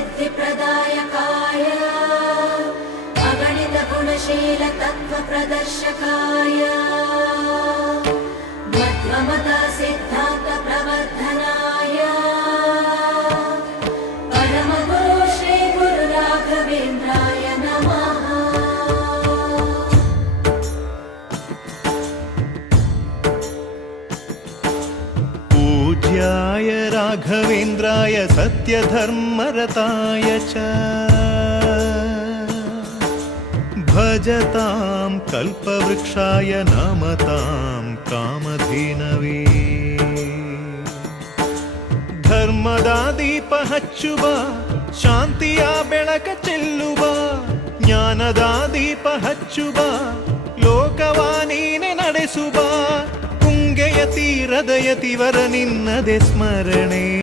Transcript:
सिद्धिप्रदायकाय अगणितगुणशील तत्त्वप्रदर्शकाय मध्वमता सिद्धान्तप्रवर्धनाय परमगुरु श्री गुरु राघवेन्द्राय नमः। पूज्याय राघवेन्द्राय सत्यधर्मरताय च भजतां कल्पवृक्षाय नमतां कामधेनवे। ಧರ್ಮದ ದೀಪ ಹಚ್ಚುವ ಶಾಂತಿಯ ಬೆಳಕ ಚೆಲ್ಲುವ ಜ್ಞಾನದ ದೀಪ ಹಚ್ಚುವ ಲೋಕವ ನೀನೆ ನಡೆಸುವ ತುಂಗೆಯ ತೀರದ ಯತಿವರ ನಿನ್ನದೆ ಸ್ಮರಣೆ।